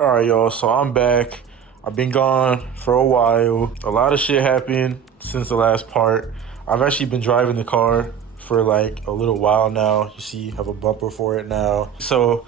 All right, y'all, so I'm back. I've been gone for a while. A lot of shit happened since the last part. I've actually been driving the car for like a little while now. You see, I have a bumper for it now. So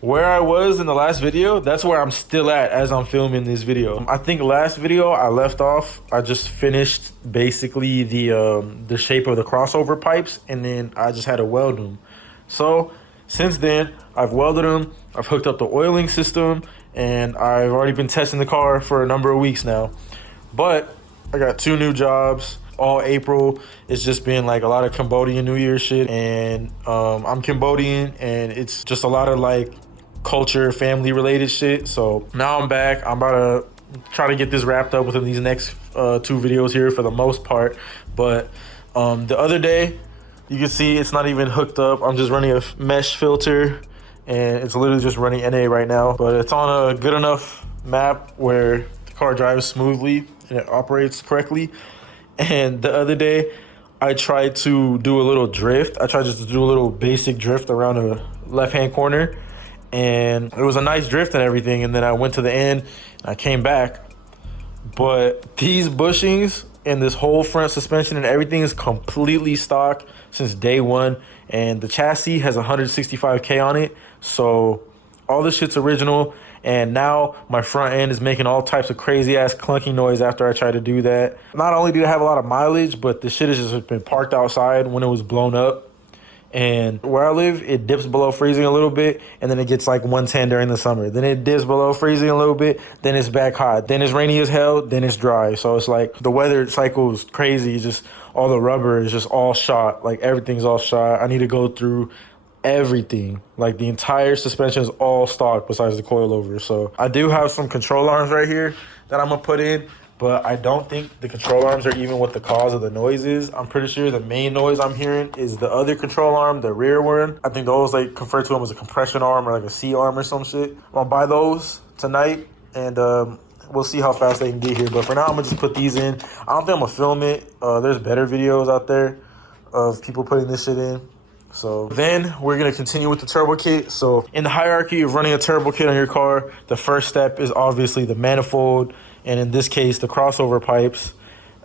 where I was in the last video, that's where I'm still at as I'm filming this video. I think last video I left off, I just finished basically the shape of the crossover pipes, and then I just had to weld them. So since then, I've welded them, I've hooked up the oiling system, and I've already been testing the car for a number of weeks now. But I got 2 new jobs. All April, it's just been like a lot of Cambodian New Year shit, and I'm Cambodian, and it's just a lot of like culture, family related shit. So now I'm back. I'm about to try to get this wrapped up within these next 2 videos here for the most part. But the other day, you can see it's not even hooked up. I'm just running a mesh filter, and it's literally just running NA right now. But it's on a good enough map where the car drives smoothly and it operates correctly. And the other day, I tried to do a little drift. I tried just to do a little basic drift around the left-hand corner, and it was a nice drift and everything. And then I went to the end, and I came back. But these bushings and this whole front suspension and everything is completely stock since day one, and the chassis has 165K on it, so all this shit's original. And now my front end is making all types of crazy ass clunky noise after I try to do that. Not only do I have a lot of mileage, but the shit has just been parked outside when it was blown up. And where I live, it dips below freezing a little bit, and then it gets like 110 during the summer. Then it dips below freezing a little bit, then it's back hot. Then it's rainy as hell, then it's dry. So it's like the weather cycle is crazy. It's just all the rubber is just all shot. Like everything's all shot. I need to go through everything. Like the entire suspension is all stock besides the coilover. So I do have some control arms right here that I'm gonna put in, but I don't think the control arms are even what the cause of the noise is. I'm pretty sure the main noise I'm hearing is the other control arm, the rear one. I think those like refer to them as a compression arm or like a C arm or some shit. I'm gonna buy those tonight, and we'll see how fast they can get here. But for now, I'm gonna just put these in. I don't think I'm gonna film it. There's better videos out there of people putting this shit in. So then we're gonna continue with the turbo kit. So in the hierarchy of running a turbo kit on your car, the first step is obviously the manifold, and in this case, the crossover pipes.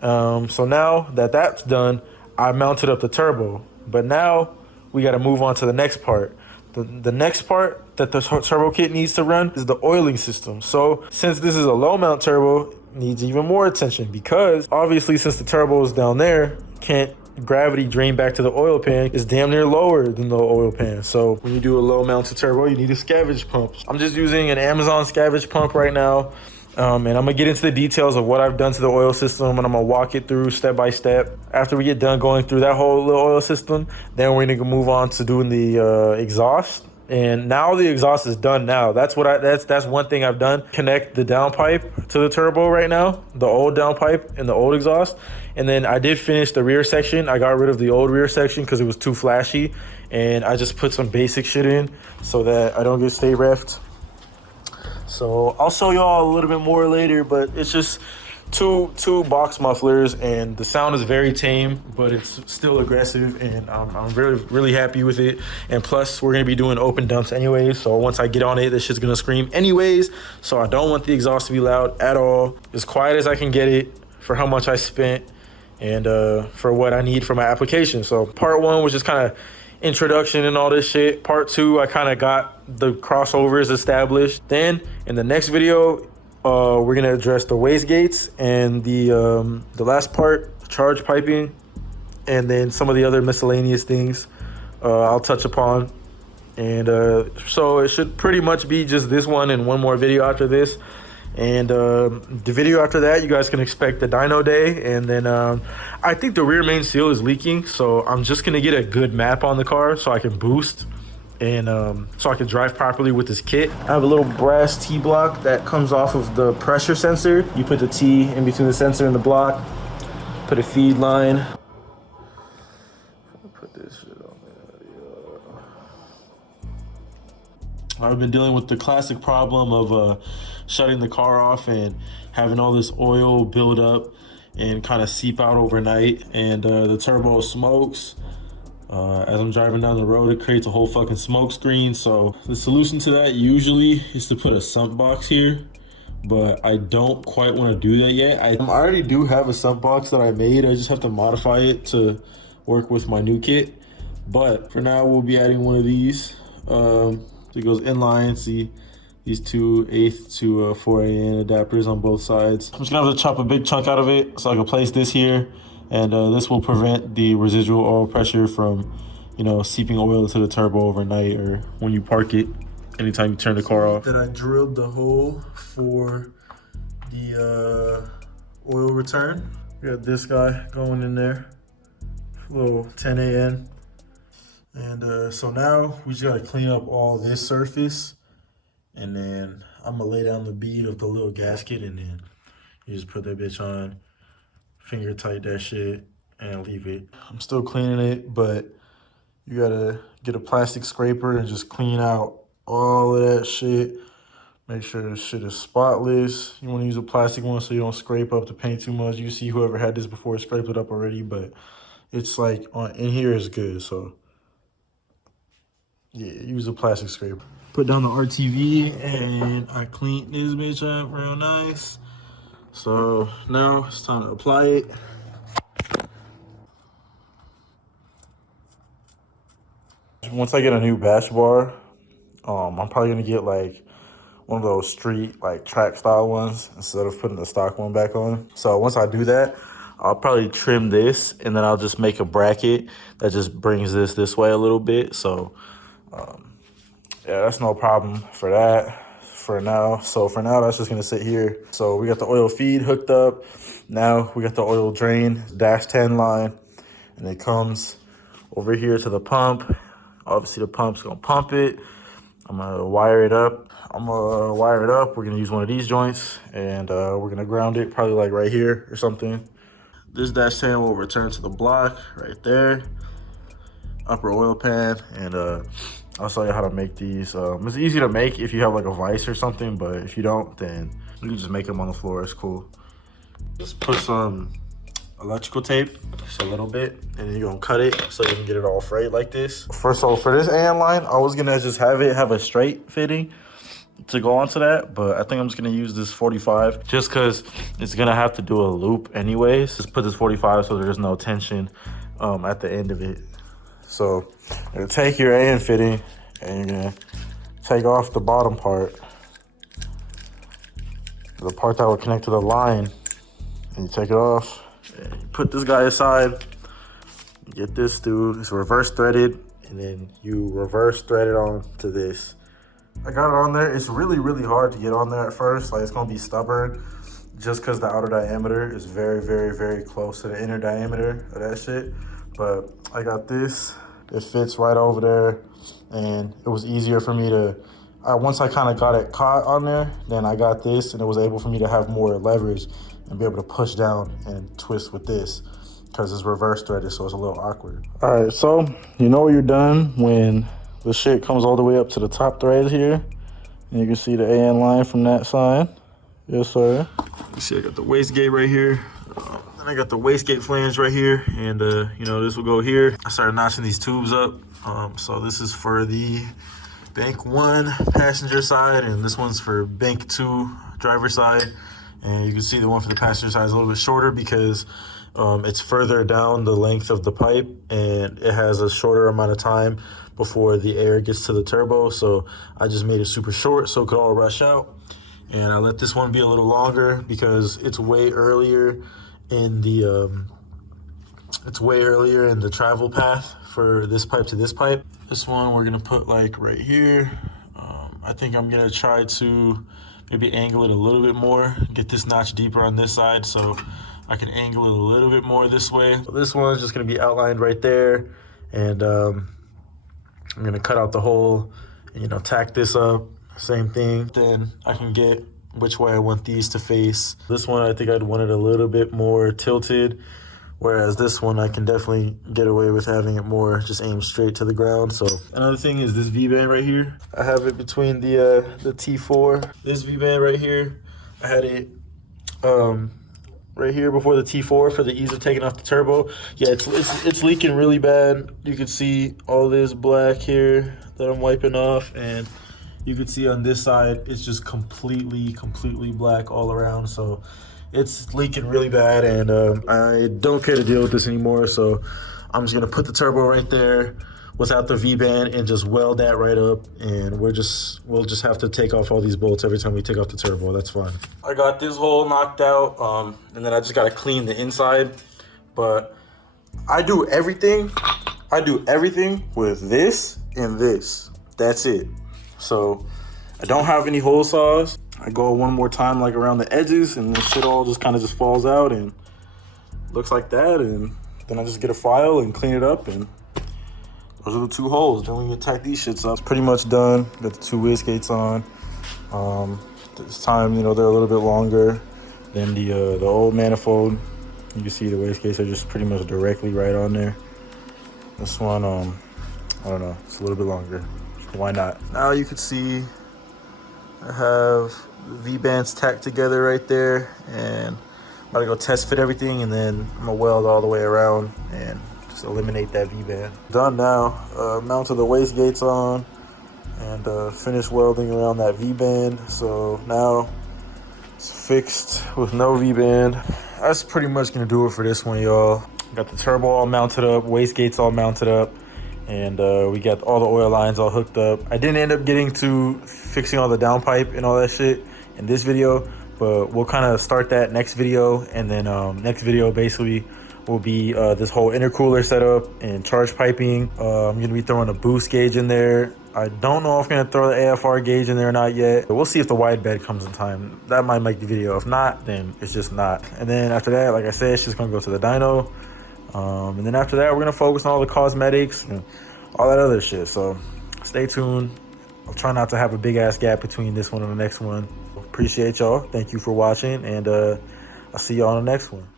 So now that that's done, I mounted up the turbo. But now we gotta move on to the next part. The next part that the turbo kit needs to run is the oiling system. So since this is a low mount turbo, it needs even more attention, because obviously since the turbo is down there, can't gravity drain back to the oil pan is damn near lower than the oil pan. So when you do a low mounted turbo, you need a scavenge pump. I'm just using an Amazon scavenge pump right now. And I'm gonna get into the details of what I've done to the oil system, and I'm gonna walk it through step by step. After we get done going through that whole little oil system, then we're gonna move on to doing the exhaust. And now the exhaust is done now. That's one thing I've done. Connect the downpipe to the turbo right now, the old downpipe and the old exhaust. And then I did finish the rear section. I got rid of the old rear section because it was too flashy. And I just put some basic shit in so that I don't get stay reffed. So I'll show y'all a little bit more later, but it's just two box mufflers, and the sound is very tame, but it's still aggressive, and I'm really happy with it. And plus, we're gonna be doing open dumps anyways, so once I get on it, this shit's gonna scream anyways. So I don't want the exhaust to be loud at all. As quiet as I can get it for how much I spent and for what I need for my application. So part 1 was just kind of introduction and all this shit. Part 2, I kind of got the crossovers established. Then in the next video, we're gonna address the wastegates and the last part, charge piping, and then some of the other miscellaneous things I'll touch upon. And so it should pretty much be just this one and one more video after this. And the video after that, you guys can expect the dyno day. And then I think the rear main seal is leaking, so I'm just gonna get a good map on the car so I can boost, and so I can drive properly with this kit. I have a little brass T-block that comes off of the pressure sensor. You put the T in between the sensor and the block, put a feed line. Put this shit on there. I've been dealing with the classic problem of shutting the car off and having all this oil build up and kind of seep out overnight, and the turbo smokes. As I'm driving down the road, it creates a whole fucking smoke screen. So the solution to that usually is to put a sump box here, but I don't quite want to do that yet. I already do have a sump box that I made. I just have to modify it to work with my new kit. But for now, we'll be adding one of these. So it goes inline. See these two 8 to 4AN adapters on both sides. I'm just gonna have to chop a big chunk out of it so I can place this here, and this will prevent the residual oil pressure from, you know, seeping oil into the turbo overnight or when you park it, anytime you turn the car off. That I drilled the hole for the oil return. We got this guy going in there, little 10 AN. And so now we just gotta clean up all this surface, and then I'm gonna lay down the bead of the little gasket, and then you just put that bitch on, finger tight that shit, and leave it. I'm still cleaning it, but you gotta get a plastic scraper and just clean out all of that shit. Make sure this shit is spotless. You wanna use a plastic one so you don't scrape up the paint too much. You see whoever had this before scraped it up already, but it's like in here is good, so yeah, use a plastic scraper. Put down the RTV and I cleaned this bitch up real nice. So now it's time to apply it. Once I get a new bash bar, I'm probably gonna get like one of those street like track style ones instead of putting the stock one back on. So once I do that, I'll probably trim this, and then I'll just make a bracket that just brings this way a little bit. So yeah, that's no problem for that for now. So for now, that's just gonna sit here. So we got the oil feed hooked up. Now we got the oil drain -10 line, and it comes over here to the pump. Obviously the pump's gonna pump it. I'm gonna wire it up. We're gonna use one of these joints, and we're gonna ground it probably like right here or something. This -10 will return to the block right there. Upper oil pan, and I'll show you how to make these. It's easy to make if you have like a vise or something, but if you don't, then you can just make them on the floor. It's cool. Just put some electrical tape, just a little bit, and then you're gonna cut it so you can get it all frayed like this. So for this AN line, I was gonna just have a straight fitting to go onto that, but I think I'm just gonna use this 45 just because it's gonna have to do a loop anyways. Just put this 45 so there's no tension at the end of it. So you're gonna take your AN fitting and you're gonna take off the bottom part, the part that will connect to the line, and you take it off. And you put this guy aside, get this dude, it's reverse threaded, and then you reverse thread it on to this. I got it on there. It's really, really hard to get on there at first. Like, it's gonna be stubborn just because the outer diameter is very, very, very close to the inner diameter of that shit. But I got this, it fits right over there, and it was easier for me to, once I kind of got it caught on there, then I got this, and it was able for me to have more leverage and be able to push down and twist with this because it's reverse threaded, so it's a little awkward. All right, so you know you're done when the shit comes all the way up to the top thread here, and you can see the AN line from that side. Yes, sir. You see I got the wastegate right here. I got the wastegate flange right here, and you know, this will go here. I started notching these tubes up. So this is for the bank 1 passenger side, and this one's for bank 2 driver side. And you can see the one for the passenger side is a little bit shorter because it's further down the length of the pipe, and it has a shorter amount of time before the air gets to the turbo. So I just made it super short so it could all rush out. And I let this one be a little longer because it's way earlier in the travel path for this pipe to this pipe. This one we're gonna put like right here. I think I'm gonna try to maybe angle it a little bit more, get this notch deeper on this side so I can angle it a little bit more this way. So this one's just gonna be outlined right there, and I'm gonna cut out the hole and, you know, tack this up, same thing. Then I can get which way I want these to face. This one, I think I'd want it a little bit more tilted, whereas this one, I can definitely get away with having it more just aimed straight to the ground. So another thing is this V-band right here. I have it between the T4. This V-band right here, I had it right here before the T4 for the ease of taking off the turbo. Yeah, it's leaking really bad. You can see all this black here that I'm wiping off, and you can see on this side it's just completely black all around. So it's leaking really bad, and I don't care to deal with this anymore. So I'm just gonna put the turbo right there without the V-band and just weld that right up, and we'll just have to take off all these bolts every time we take off the turbo. That's fine. I got this hole knocked out, and then I just gotta clean the inside. But I do everything with this and this. That's it. So I don't have any hole saws. I go one more time like around the edges, and this shit all just kind of just falls out and looks like that. And then I just get a file and clean it up, and those are the two holes. Then we can tack these shits up. It's pretty much done. Got the two wastegates on. This time, you know, they're a little bit longer than the old manifold. You can see the wastegates are just pretty much directly right on there. This one, I don't know, it's a little bit longer. Why not? Now you can see I have the V-bands tacked together right there, and I'm about to go test fit everything, and then I'm gonna weld all the way around and just eliminate that V-band. Done now. Mounted the wastegates on and finished welding around that V-band. So now it's fixed with no V-band. That's pretty much gonna do it for this one, y'all. Got the turbo all mounted up, wastegates all mounted up, and we got all the oil lines all hooked up. I didn't end up getting to fixing all the downpipe and all that shit in this video, but we'll kind of start that next video. And then next video basically will be this whole intercooler setup and charge piping. I'm gonna be throwing a boost gauge in there. I don't know if I'm gonna throw the AFR gauge in there or not yet, but we'll see if the wide bed comes in time. That might make the video. If not, then it's just not. And then after that, like I said, it's just gonna go to the dyno. And then after that, we're gonna focus on all the cosmetics and all that other shit. So stay tuned. I'll try not to have a big ass gap between this one and the next one. Appreciate y'all. Thank you for watching, and I'll see y'all on the next one.